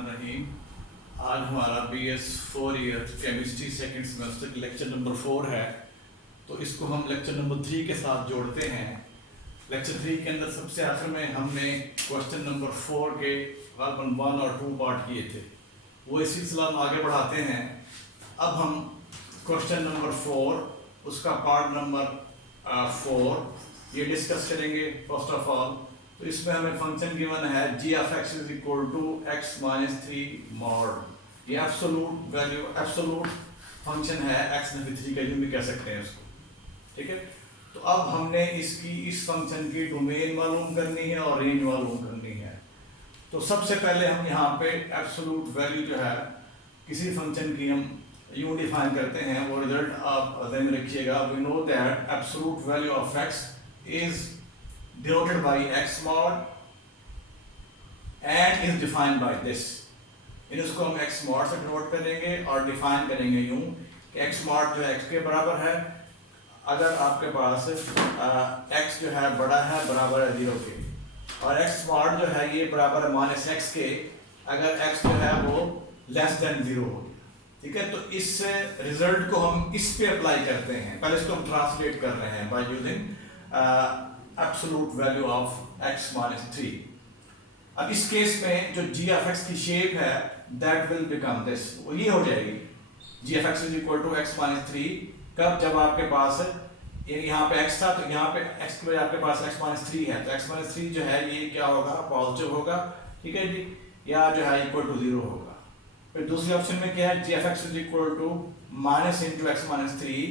बिस्मिल्लाहिर्रहमानिर्रहीम। आज हमारा BS 4 year chemistry second semester lecture number 4 है, तो इसको हम लेक्चर नंबर 3 के साथ जोड़ते हैं। लेक्चर 3 के अंदर सबसे आखिर में हमने क्वेश्चन नंबर 4 के गालबन 1 और 2 पार्ट किए थे, वो इस सिलसिला में आगे बढ़ाते हैं। अब हम क्वेश्चन नंबर 4 उसका पार्ट नंबर 4 ये डिस्कस करेंगे। फर्स्ट ऑफ ऑल तो इसमें हमें फंक्शन गिवन है g of x is equal to x minus 3 mod. ये एब्सोलूट वैल्यू एब्सोलूट फंक्शन है, x में 3 का यूं भी कह सकते हैं इसको, ठीक है। तो अब हमने इस फंक्शन की डोमेन मालूम करनी है और रेंज मालूम करनी है। तो सबसे पहले हम यहाँ पे एब्सोलूट वैल्यू जो है किसी फंक्शन की हम यूं डिफाइन करते हैं, वो रिजल्ट आप ध्यान में रखिएगा। We know that absolute value of x is denoted by x mod and is defined by this। इसको हम x mod से डिनोट करेंगे और डिफाइन करेंगे यूं कि x mod जो है x के बराबर है अगर आपके पास x जो है बड़ा है बराबर है 0 के, और x mod जो है ये बराबर है माइनस x के अगर x जो है वो लेस देन 0 हो, ठीक है। तो इस रिजल्ट को हम इस पे अप्लाई करते हैं। पहले इसको हम ट्रांसलेट कर रहे हैं by using absolute value of x minus 3। अब इस केस में जो g ऑफ x की शेप है दैट विल बिकम दिस, वो ये हो जाएगी g of x is equal to x minus 3। कब? जब आपके पास यहाँ पे x था तो यहाँ पे x की वजह आपके पास x माइनस 3 है, तो x माइनस 3 जो है ये क्या होगा? पॉजिटिव होगा, ठीक है जी, या जो है इक्वल टू 0 होगा। फिर दूसरी ऑप्शन में क्या है? g of x is equal to minus into x minus 3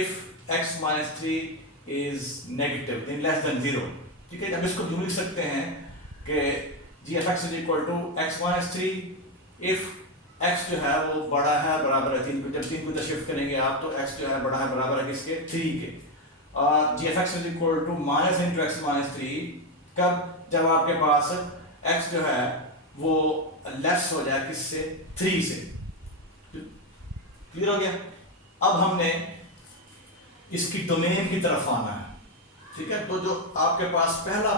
if x minus 3 is negative then less than 0, ठीक है। अब इसको यूं लिख सकते हैं कि g of x is equal to x minus 3 if x जो है वो बड़ा है बराबर है 3 को, जब 3 को शिफ्ट करेंगे आप तो x जो है बड़ा है बराबर है किसके? 3 के। और g of x is equal to minus into x minus 3 कब? जब आपके पास x जो है वो लेस हो जाए किससे? 3 से। क्लियर हो गया? अब हमने इसकी डोमेन की तरफ आना है, ठीक है। तो जो आपके पास पहला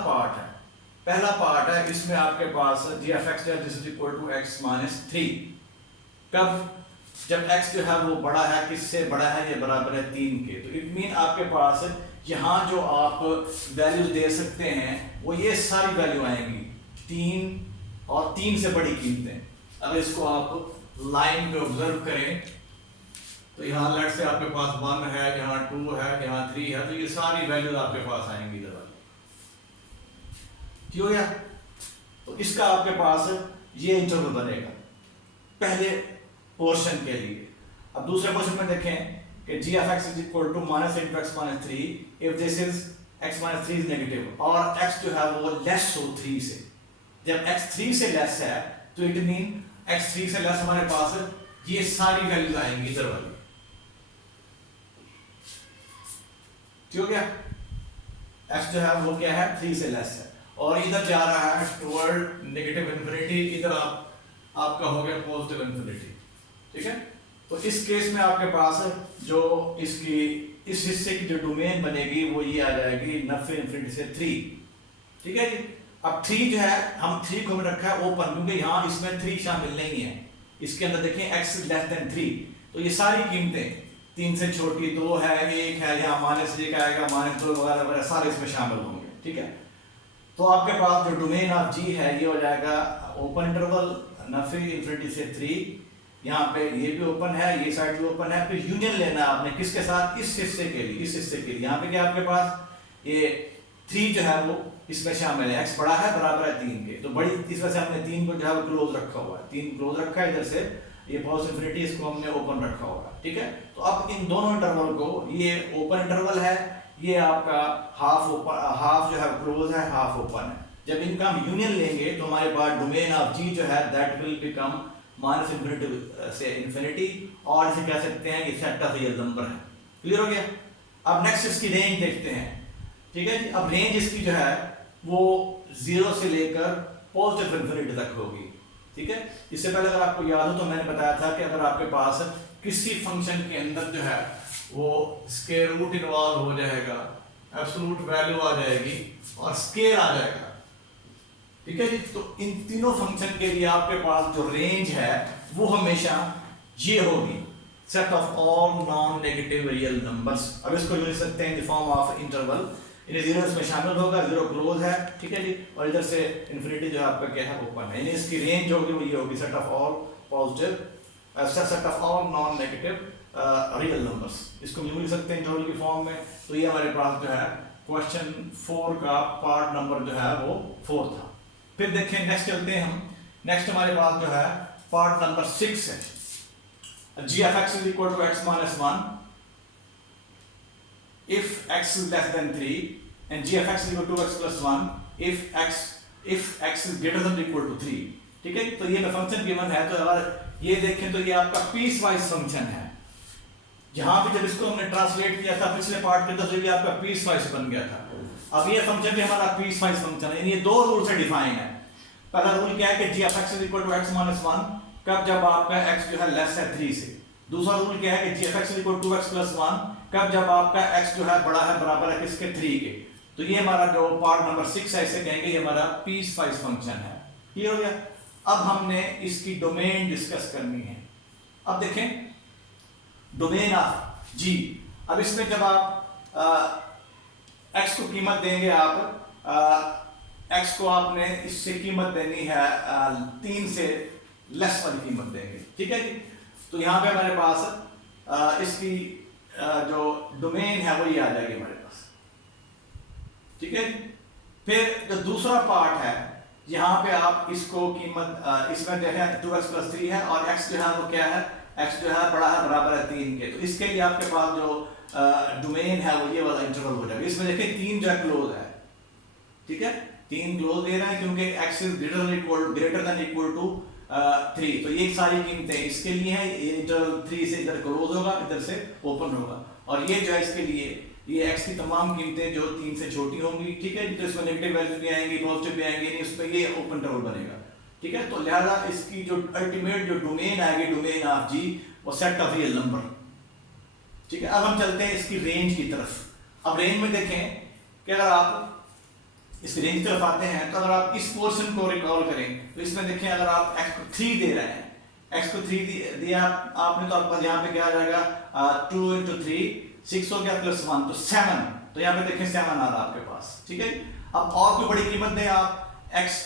पार्ट है इसमें आपके पास g of x is equal to x minus 3 कब? जब x जो है वो बड़ा है किससे? बड़ा है ये बराबर है 3 के। तो इट मीन आपके पास यहाँ जो आप वैल्यूज दे सकते हैं वो ये सारी वैल्यू आएंगी 3 और 3 से बड़ी कीमतें। अगर इसको आप लाइन पे ऑब्जर्व करें तो यहाँ लेट से आपके पास 1 है, यहाँ 2 है, यहाँ 3 है, तो ये सारी वैल्यूज आपके पास आएंगी इधर वाली, ठीक हो गया। तो इसका आपके पास ये इंटरवल बनेगा पहले पोर्शन के लिए। अब दूसरे पोर्शन में देखें कि g of x is equal to minus into x minus 3 if this is x minus 3 is negative और x जो है वो लेस हो 3 से। जब x 3 से लेस है तो इट मीन x 3 से लेस हमारे पास ये सारी वैल्यूज आएंगी इधर वाली, ठीक हो गया। x जो है वो क्या है? 3 से लेस है और इधर जा रहा है टुवर्ड नेगेटिव इन्फिनिटी, इधर आपका हो गया पॉजिटिव इन्फिनिटी, ठीक है। तो इस केस में आपके पास जो इसकी इस हिस्से की जो डोमेन बनेगी वो ये आ जाएगी नफे इन्फिनिटी से 3, ठीक है जी। अब 3 जो है हम 3 को रखा है ओपन क्योंकि यहाँ इसमें 3 शामिल नहीं है। इसके अंदर देखें x लेस देन 3, तो ये सारी कीमतें 3 से छोटी 2 है, 1 है, यहाँ माइनस 1 आएगा, माइनस 2 वगैरह वगैरह सारे इसमें शामिल होंगे, ठीक है। तो आपके पास जो डोमेन ऑफ g है ये हो जाएगा ओपन इंटरवल नफी इन्फिनिटी से 3, यहाँ पे ये भी ओपन है, ये साइड भी ओपन है। फिर यूनियन लेना आपने किसके साथ? इस हिस्से के लिए, इस हिस्से के लिए। यहाँ पे क्या आपके पास ये 3 जो है वो इसमें शामिल है, x बड़ा है बराबर है 3 के, तो बड़ी इस वजह से हमने 3 को जो है वो क्लोज रखा हुआ है, 3 क्लोज रखा है इधर से, ये पॉजिटिव इन्फिनिटी इसको हमने ओपन रखा होगा, ठीक है। तो अब इन दोनों इंटरवल को, ये ओपन इंटरवल है, ये आपका हाफ ओपन, हाफ जो है क्लोज है, हाफ ओपन है। जब इनका हम यूनियन लेंगे तो हमारे पास डोमेन ऑफ g जो है that will become minus infinity से इन्फिनिटी, और इसे कह सकते हैं ये सेट ऑफ रियल नंबर है। क्लियर हो गया? अब नेक्स्ट इसकी रेंज देखते हैं, ठीक है जी। अब रेंज इसकी जो है वो 0 से लेकर पॉजिटिव इन्फिनिटी तक होगी, ठीक है। इससे पहले अगर आपको याद हो तो मैंने बताया था कि अगर आपके पास किसी फंक्शन के अंदर जो है वो स्क्वायर रूट इन्वॉल्व हो जाएगा, एब्सोल्यूट वैल्यू आ जाएगी और स्केल आ जाएगा, ठीक है जी। तो इन तीनों फंक्शन के लिए आपके पास जो रेंज है वो हमेशा ये होगी, set of all non negative real numbers. अब इसको लिख सकते हैं in the form of interval, इन्हें जीरो इसमें शामिल होगा, जीरो क्लोज है, ठीक है जी, और इधर से इन्फिनिटी जो है आपका क्या है ओपन है, यानी इसकी रेंज होगी वो ये होगी set of all positive set of all non negative real numbers. इसको लिख सकते हैं इंटरवल की फॉर्म में। तो ये हमारे पास जो है क्वेश्चन 4 का पार्ट नंबर जो है वो 4 था। फिर देखें नेक्स्ट चलते हैं हम, नेक्स्ट हमारे पास जो है पार्ट नंबर 6 है, g of x is equal to x minus 1 if x is less than 3 and g of x is equal to x plus 1 if x is greater than or equal to 3। ठीक है, तो ये function given है, तो अगर ये देखें तो ये आपका पीस वाइज फंक्शन है। जहां पे जब इसको हमने ट्रांसलेट किया था पिछले पार्ट के, तो ये आपका पीस वाइज बन गया था। अब ये फंक्शन भी हमारा पीस वाइज फंक्शन है, ये दो रूल से डिफाइन है। पहला रूल क्या है कि g of x is equal to x minus 1 कब, जब आपका x जो है लेस है 3 से। दूसरा रूल क्या है कि g of x is equal to x plus 1 कब, जब आपका x जो है बड़ा है बराबर है किसके 3 के। तो ये हमारा जो पार्ट नंबर 6 है इसे कहेंगे ये हमारा पीस वाइज फंक्शन है। ये हो गया। अब हमने इसकी डोमेन डिस्कस करनी है। अब देखें डोमेन ऑफ g, अब इसमें जब आप x को कीमत देंगे, आप x को आपने इससे कीमत देनी है 3 से लेस वाली कीमत देंगे, ठीक है जी। तो यहाँ पे हमारे पास इसकी जो डोमेन है वो ये आ जाएगी हमारे पास, ठीक है जी। फिर जो दूसरा पार्ट है यहाँ पे आप इसको कीमत इसमें देखें 2x plus 3 है और x जो है वो क्या है, x जो है बड़ा है बराबर है 3 के। तो इसके लिए आपके पास जो डोमेन है वो ये वाला इंटरवल हो जाएगा। इसमें देखिए 3 जो क्लोज है, ठीक है, 3 क्लोज दे रहे हैं क्योंकि x is greater than equal to 3। तो ये सारी कीमतें इसके लिए है, ये इंटरवल 3 से इधर क्लोज होगा, इधर से ओपन होगा, और ये जो है इसके लिए ये x की तमाम कीमतें जो 3 से छोटी होंगी, ठीक है, तो इसमें नेगेटिव वैल्यू भी आएंगी पॉजिटिव भी आएंगी, नहीं उसमें ये ओपन इंटरवल बनेगा, ठीक है। तो लिहाजा इसकी जो अल्टीमेट जो डोमेन आएगी डोमेन ऑफ g वो सेट ऑफ रियल नंबर, ठीक है। अब हम चलते हैं इसकी रेंज की तरफ। अब रेंज में देखें कि अगर आप इस रेंज की तरफ आते हैं तो अगर आप इस पोर्शन को रिकॉल करें तो इसमें देखें अगर आप x को 3 दे रहे हैं, x को 3 दिया आपने, तो आपका यहाँ पे क्या आ जाएगा 2 into 3 6 हो गया प्लस 1 तो 7। तो यहाँ पे देखें 7 आ रहा आपके पास, ठीक है। अब और कोई बड़ी कीमत दें आप, x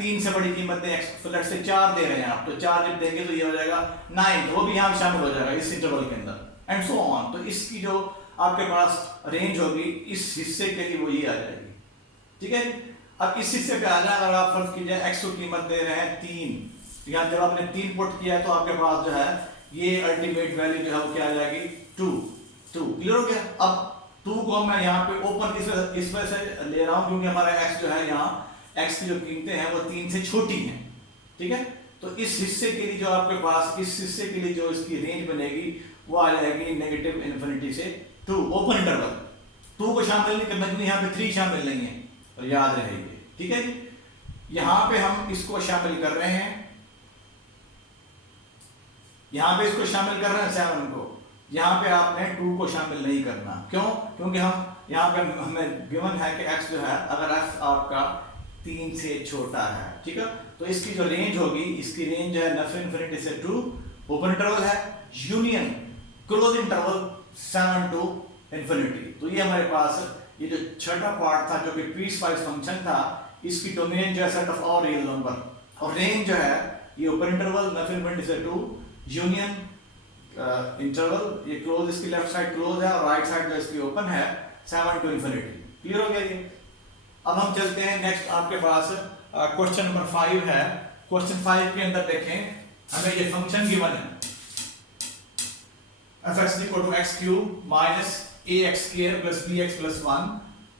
3 से बड़ी कीमत दें, x फ्लैट से 4 दे रहे हैं आप, तो 4 जब देंगे तो ये हो जाएगा 9, तो वो भी यहाँ शामिल हो जाएगा इस इंटरवल के अंदर, एंड सो ऑन। तो इसकी जो आपके पास रेंज होगी इस हिस्से के लिए वो ये आ जाएगी, ठीक है। अब इस हिस्से पे आ जाए, अगर आप फर्ज कीजिए x को कीमत दे रहे हैं 3, तो यहाँ जब आपने 3 पुट किया तो आपके पास जो है ये अल्टीमेट वैल्यू जो है वो क्या आ जाएगी 2। क्लियर हो गया। अब 2 को मैं यहाँ पे ओपन इस वजह से ले रहा हूँ क्योंकि हमारा x जो है यहाँ x की जो कीमतें हैं वो 3 से छोटी हैं, ठीक है। तो इस हिस्से के लिए जो आपके पास इस हिस्से के लिए जो इसकी रेंज बनेगी वो आ जाएगी नेगेटिव इन्फिनिटी से 2, ओपन इंटरवल। 2 को शामिल नहीं करना क्योंकि यहाँ पे 3 शामिल नहीं है, और याद रहेगी, ठीक है जी। यहाँ पे हम इसको शामिल कर रहे हैं, यहाँ पे इसको शामिल कर रहे हैं 7 को, यहाँ पे आपने 2 को शामिल नहीं करना। क्यों? क्योंकि हम यहाँ पे हमें गिवन है कि x जो है अगर f आपका 3 से छोटा है, ठीक है, तो इसकी जो रेंज होगी, इसकी रेंज है नफी इन्फिनिटी से 2, ओपन इंटरवल है, union close interval 7 to infinity. तो ये हमारे पास ये जो छठा पार्ट था जो कि पीस वाइज फंक्शन था, इसकी डोमेन जो है set of all real number, और रेंज जो है ये ओपन इंटरवल नफी इन्फिनिटी से 2 यूनियन इंटरवल, ये क्लोज इसकी लेफ्ट साइड क्लोज है और राइट साइड जो इसकी ओपन है 7 टू इन्फिनिटी। क्लियर हो गया ये। अब हम चलते हैं नेक्स्ट, आपके पास क्वेश्चन नंबर 5 है। क्वेश्चन 5 के अंदर देखें हमें ये फंक्शन गिवन है f(x = x³ - ax² + bx + 1।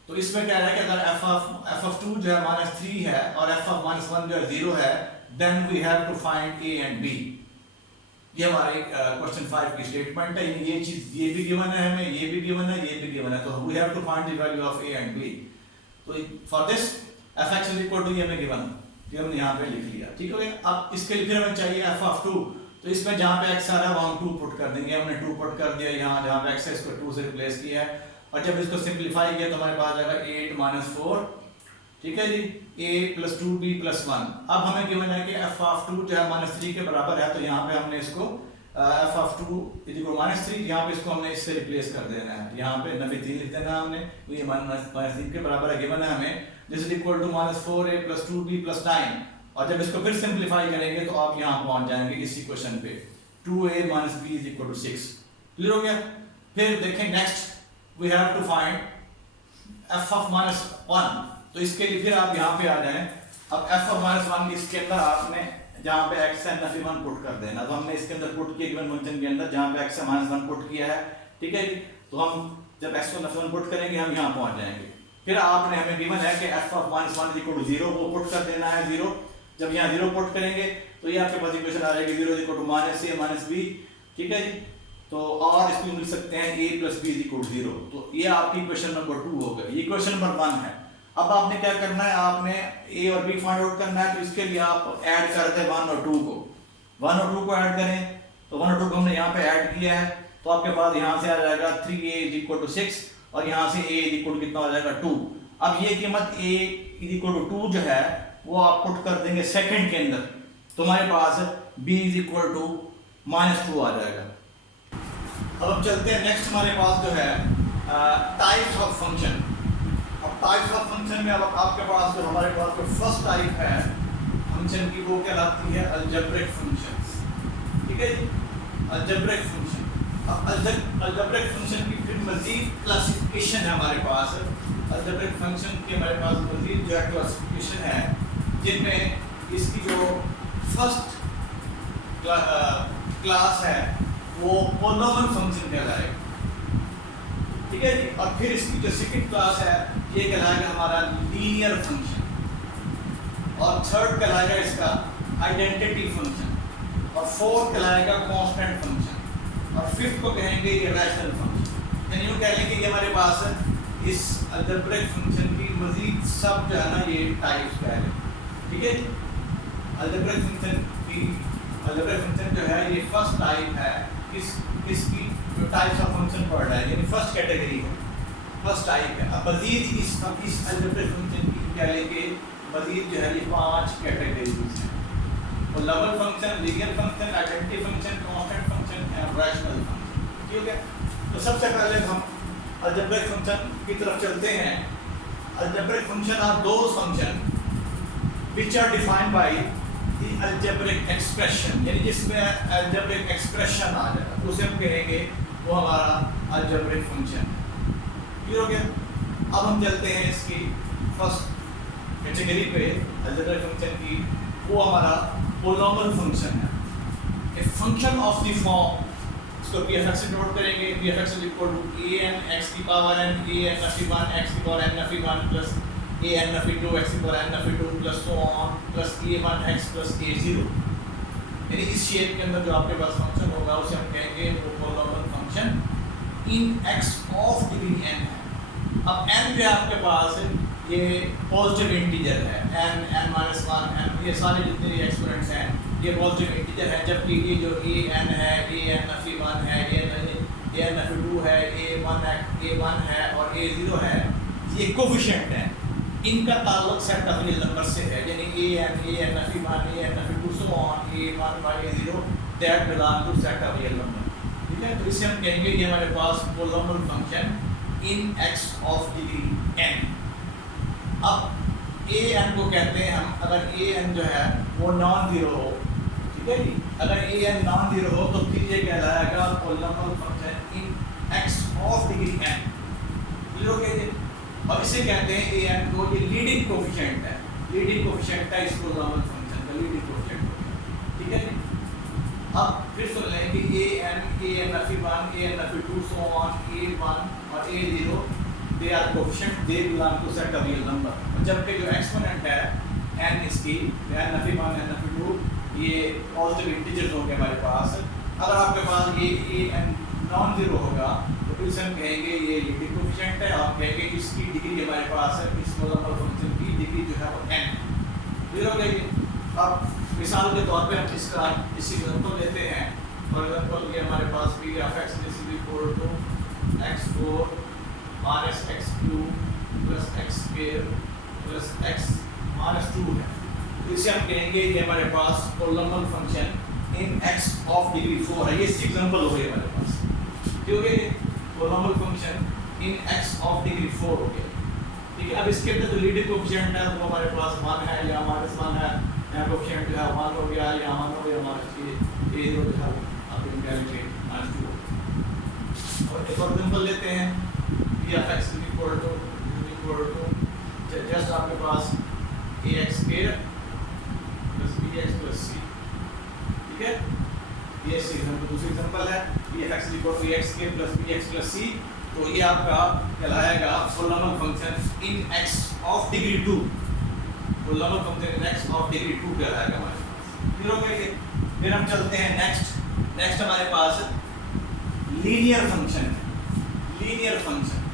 तो इसमें क्या है कि अगर f(2) जो है -3 है और f(-1) जो है 0 है, then we have to find a and b। ये हमारे क्वेश्चन 5 की स्टेटमेंट है। ये चीज ये भी गिवन है हमें, ये भी गिवन है, ये भी गिवन है, तो we have to find the value of a and b। तो फॉर दिस f(x = ये हमें गिवन, ये हमने यहाँ पे लिख लिया, ठीक हो गया। अब इसके लिए फिर हमें चाहिए f(2), तो इसमें जहाँ पे x आ रहा है वहाँ हम 2 पुट कर देंगे। हमने 2 पुट कर दिया यहाँ, जहाँ पे x है इसको 2 से रिप्लेस किया है, और जब इसको सिंप्लीफाई किया तो हमारे पास आ जाएगा 8 - 4 ठीक है जी, a प्लस 2b प्लस 1। अब हमें गिवन है कि f ऑफ 2 जो है -3 के बराबर है, तो यहाँ पे हमने इसको f ऑफ 2 -3, यहाँ पे इसको हमने इससे रिप्लेस कर देना है। यहाँ पे नफी 3 लिख देना है हमने, तो ये -3 के बराबर है, गिवन है हमें। This is equal to -4a plus 2b plus 9। और जब इसको फिर सिंप्लीफाई करेंगे तो आप यहाँ पहुंच जाएंगे इसी क्वेश्चन पे, 2a - b is equal to 6। Clear हो गया? फिर देखें next we have to find f of -1। तो इसके लिए फिर आप यहाँ पे आ जाएं। अब f ऑफ -1 इसके अंदर आपने जहाँ पे x है नफी 1 पुट कर देना। तो हमने इसके अंदर पुट किया गिवन फंक्शन के अंदर, जहाँ पे x है -1 पुट किया है। ठीक है जी, तो हम जब x को नफी 1 पुट करेंगे हम यहाँ पहुंच जाएंगे। फिर आपने हमें गिवन है कि f of -1 is equal to 0, वो पुट कर देना है 0। जब यहाँ 0 पुट करेंगे तो ये आपके पास इक्वेशन आ जाएगी 0 is equal to -a - b। ठीक है जी, तो और इसको मिल सकते हैं a plus b is equal to 0। तो ये आपकी क्वेश्चन नंबर 2 हो गया। ये क्वेश्चन नंबर 1 है। अब आपने क्या करना है, आपने a और b फाइंड आउट करना है। तो इसके लिए आप ऐड कर दें 1 और 2 को, 1 और 2 को ऐड करें। तो 1 और 2 को हमने यहाँ पे ऐड किया है, तो आपके पास यहाँ से आ जाएगा 3a इज इक्वल टू 6 और यहाँ से a इज इक्वल टू कितना आ जाएगा 2। अब ये कीमत a इज इक्वल टू 2 जो है वो आप पुट कर देंगे सेकंड के अंदर, तो हमारे पास b इज इक्वल टू -2 आ जाएगा। अब हम चलते हैं नेक्स्ट, हमारे पास जो है टाइप्स ऑफ फंक्शन। अब टाइप्स ऑफ फंक्शन में अब आपके पास जो हमारे पास जो फर्स्ट टाइप है फंक्शन की वो कहलाती है अलजेब्रिक फंक्शंस। ठीक है जी, अलजेब्रिक फंक्शन। अब अलजेब्रिक फंक्शन की फिर मजीद क्लासिफिकेशन है हमारे पास। अलजेब्रिक फंक्शन की हमारे पास मजीद जो है क्लासिफिकेशन है, जिनमें इसकी जो फर्स्ट क्लास है वो पॉलिनोमियल फंक्शन कहलाएगा। ठीक है जी, और फिर इसकी जो सेकंड क्लास है ये कहलाएगा हमारा लीनियर फंक्शन, और थर्ड कहलाएगा इसका आइडेंटिटी फंक्शन, और फोर्थ कहलाएगा कांस्टेंट फंक्शन, और फिफ्थ को कहेंगे ये रैशनल फंक्शन। यानी यूँ कह लेंगे कि हमारे पास इस अलजेब्रिक फंक्शन की मजीद सब जो है ना ये टाइप्स का है। ठीक है, अलजेब्रिक फंक्शन जो है ये फर्स्ट टाइप है। इसकी जो टाइप्स ऑफ फंक्शन पढ़ रहा है, यानी फर्स्ट कैटेगरी है, फर्स्ट टाइप है। अब मजीद इस अलजेब्रिक फंक्शन की क्या लेंगे, मजीद जो है ये 5 कैटेगरीज हैं। तो level function, linear function, identity function, constant function and rational function. ठीक है, तो सबसे पहले हम अलजेब्रिक फंक्शन की तरफ चलते हैं। Algebraic function are those function which are defined by the algebraic expression, यानी जिसमें algebraic expression आ जाएगा तो उसे हम कहेंगे वो हमारा algebraic function। क्लियर हो गया? अब हम चलते हैं इसकी फर्स्ट कैटेगरी पे algebraic function की, वो हमारा polynomial function है। A function of the form, इसको pfx से नोट करेंगे, pfx is equal to an x की पावर n, an नफी 1 x की power n Nafi 1 plus an नफी 2 x की power n Nafi 2 plus so on plus a1 x plus a0। यानी इस शेप के अंदर जो आपके पास फंक्शन होगा उसे हम कहेंगे वो polynomial function in x of degree n है। अब n पे आपके पास ये पॉजिटिव इंटीजर है, n-1 n, ये सारे जितने भी एक्सपोनेंट्स हैं ये पॉजिटिव इंटीजर है, जबकि ये जो an है, an नफी 1 है, an नफी 2 है, a1 है और a0 है, ये कोफिशिएंट है। इनका ताल्लुक सेट ऑफ रियल नंबर से है, यानी an नफी 1, an नफी 2 so on, a1 by a0 that belong to set of real number. ठीक है, तो इसे हम कहेंगे ये हमारे पास polynomial function in x of degree n। अब an को कहते हैं हम, अगर an जो है वो नॉन जीरो हो, ठीक है जी, अगर an नॉन जीरो हो तो फिर ये कहलाएगा polynomial function in x of degree n। Clear हो गया? और इसे कहते हैं an को, ये लीडिंग कोफिशिएंट है, लीडिंग कोफिशिएंट है इस पॉलिनोमियल फंक्शन का, लीडिंग कोफिशिएंट हो गया। ठीक है, अब फिर सुन लें कि an नफी 1, an नफी 2 सो ऑन, a1 और a0 they are coefficient, they belong to set of real number. जबकि जो एक्सपोनेंट है n इसकी, n नफी 1, n नफी 2, ये पॉजिटिव इंटीजर्स होंगे हमारे पास। अगर आपके पास ये an नॉन जीरो होगा तो फिर से हम कहेंगे ये लीडिंग कोफिशिएंट है, और कहेंगे इसकी डिग्री हमारे पास है, इस पॉलिनोमियल फंक्शन की डिग्री जो है वो n। क्लियर हो गया? अब मिसाल के तौर पे हम इसका इसी एग्जांपल लेते हैं। फॉर एग्जांपल ये हमारे पास p of x is equal to x4 minus x3 plus x2 plus x minus 2 है। तो इसे हम कहेंगे ये हमारे पास polynomial function in x of degree 4 है। ये इसकी एग्जांपल हो गई हमारे पास, ठीक है। Polynomial function in x of degree 4 हो गया, ठीक है। अब इसके अंदर जो लीडिंग कोएफिशिएंट है वो हमारे पास 1 है या -1 है, यहाँ कोएफिशिएंट जो है 1 हो गया या 1 हो गया -3 ये जो है आप कैलकुलेट -2। और एक और एग्जांपल लेते हैं, p of x equal to just आपके पास ax square plus bx plus c, ठीक है। ये दूसरी एग्जांपल है p of x equal to ax square plus bx plus c। तो ये आपका कहलाएगा polynomial function in x of degree 2, polynomial function in x of degree 2 कहलाएगा हमारे पास, फिर हो गया। फिर हम चलते हैं नेक्स्ट हमारे पास लीनियर फंक्शन है। लीनियर फंक्शन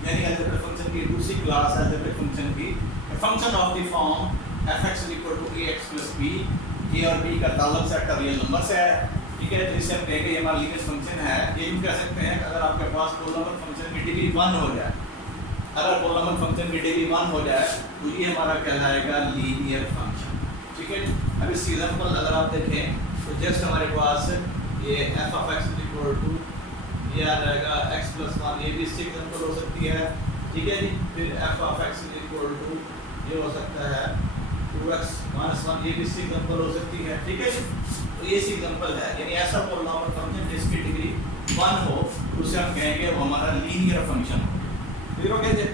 यानी अलजेब्रिक फंक्शन की दूसरी क्लास है अलजेब्रिक फंक्शन की। Function of the form f(x = ax + b), a और b का ताल्लुक सेट का रियल नंबर से है, ठीक है। तो इससे हम कहेंगे ये हमारा लीनियर फंक्शन है। ये यूँ कह सकते हैं अगर आपके पास पोलिनोमियल फंक्शन की डिग्री 1 हो जाए, अगर पोलिनोमियल फंक्शन की डिग्री 1 हो जाए तो ये हमारा कहलाएगा लीनियर फंक्शन, ठीक है। अब इस एग्जांपल अगर आप देखें तो जस्ट हमारे पास ये f(x) = ये आ जाएगा x + 1, ये भी इससे एग्जांपल हो सकती है, ठीक है जी। फिर f(x) = ये हो सकता है 2x - 1, ये भी इससे एग्जांपल हो सकती है, ठीक है। तो ये सी एग्जांपल है, यानी ऐसा पोलिनोमियल फंक्शन जिसकी डिग्री 1 हो उसे हम कहेंगे वो हमारा लीनियर फंक्शन हो, ठीक है।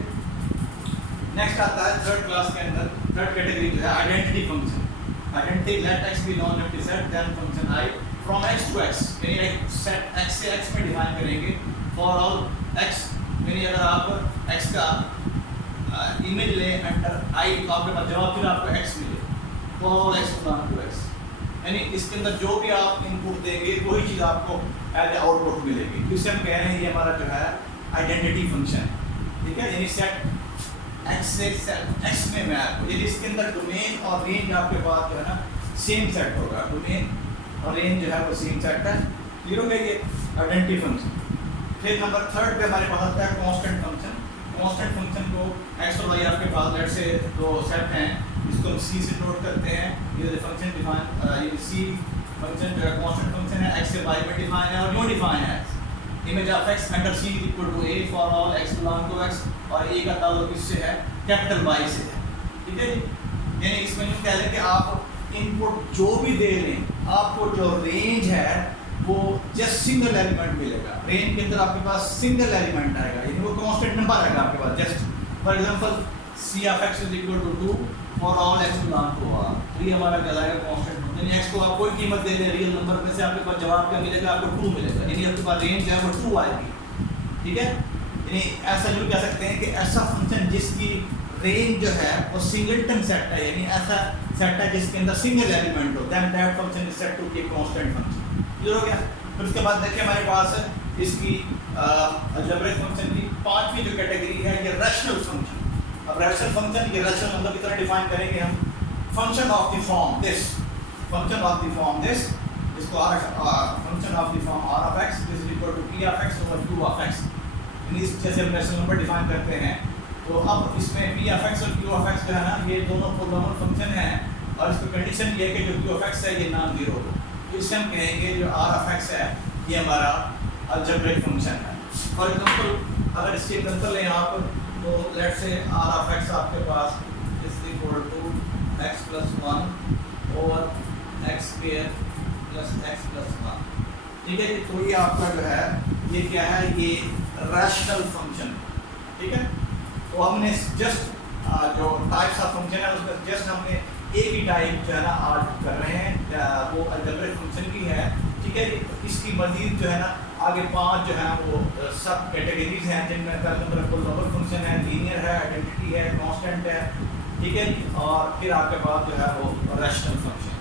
नेक्स्ट आता है थर्ड क्लास के अंदर, थर्ड कैटेगरी जो है identity function. Identity let x be non empty set then function i from x to x, यानी एक सेट x से x में डिफाइन करेंगे फॉर ऑल x, यानी अगर आप x का इमेज ले अंडर i तो आपके पास जवाब फिर आपको x मिले for all x belong to x, यानी इसके अंदर जो भी आप इनपुट देंगे वही चीज़ आपको एज आउटपुट मिलेगी। इसे हम कह रहे हैं ये हमारा जो है आइडेंटिटी फंक्शन, ठीक है। यानी सेट x से सेट x में मैप, यदि इसके अंदर डोमेन और रेंज आपके पास जो है ना सेम सेट होगा, डोमेन और रेंज जो है वो सेम सेट है, क्लियर हो गया ये आइडेंटिटी फंक्शन। फिर नंबर थर्ड पे हमारे पास आता है कांस्टेंट फंक्शन। कांस्टेंट फंक्शन को x और y आपके पास लेट से दो सेट हैं, इसको हम c से नोट करते हैं। ये जो फंक्शन डिफाइन ये c फंक्शन जो है कांस्टेंट फंक्शन है, x से y में डिफाइन है और यूं डिफाइन है image of x under c = a for all x belong to x, और a का ताल्लुक किससे है, कैपिटल Y से है, ठीक है। यानी इसमें यूँ कह लें कि आप इनपुट जो भी दे लें आपको जो रेंज है वो जस्ट सिंगल एलिमेंट मिलेगा। रेंज के अंदर आपके पास सिंगल एलिमेंट आएगा, यानी वो कांस्टेंट नंबर आएगा आपके पास। Just for example c of x = 2 for all x belong to r, तो ये हमारा कहलाएगा कांस्टेंट। यानी x को आप कोई कीमत दे दें रियल नंबर में से आपके पास जवाब क्या मिलेगा, आपको 2 मिलेगा, यानी आपके पास रेंज है वो 2 आएगी, ठीक है। यानी ऐसा यूँ कह सकते हैं कि ऐसा फंक्शन जिसकी रेंज जो है वो सिंगलटन सेट है, यानी ऐसा सेट है जिसके अंदर सिंगल एलिमेंट हो, then that function is set to be constant function, clear हो गया। फिर उसके बाद देखिए हमारे पास इसकी अलजेब्रिक फंक्शन की पांचवी जो कैटेगरी है ये रैशनल फंक्शन। अब रैशनल फंक्शन ये रैशनल नंबर की तरह डिफाइन करेंगे हम, function of the form this, function of the form this, इसको function of the form r of x is equal to p of x over q of x, इस जैसे हम rational number define करते हैं। तो अब इसमें p of x और q of x जो है ना ये दोनों पोलिनोमियल फंक्शन हैं, और इसकी कंडीशन ये है कि जो q of x है ये नॉन जीरो हो, तो इससे हम कहेंगे जो r of x है ये हमारा अलजेब्रिक फंक्शन है। फॉर एग्जांपल अगर इसके एग्जांपल लें आप तो let's say r of x आपके पास is equal to x + 1 over x square plus x + 1, ठीक है। तो ये आपका जो है ये क्या है, ये रैशनल फंक्शन, ठीक है। तो हमने जस्ट जो टाइप्स ऑफ फंक्शन है उसमें जस्ट हमने एक ही टाइप जो है ना आज कर रहे हैं, वो अलजेब्रिक फंक्शन की है, ठीक है। इसकी मजीद जो है ना आगे 5 जो है वो सब कैटेगरीज हैं, जिनमें पहले नंबर पोलिनोमियल फंक्शन है, लीनियर है, आइडेंटिटी है, कांस्टेंट है, ठीक है। और फिर आपके पास जो है वो रैशनल फंक्शन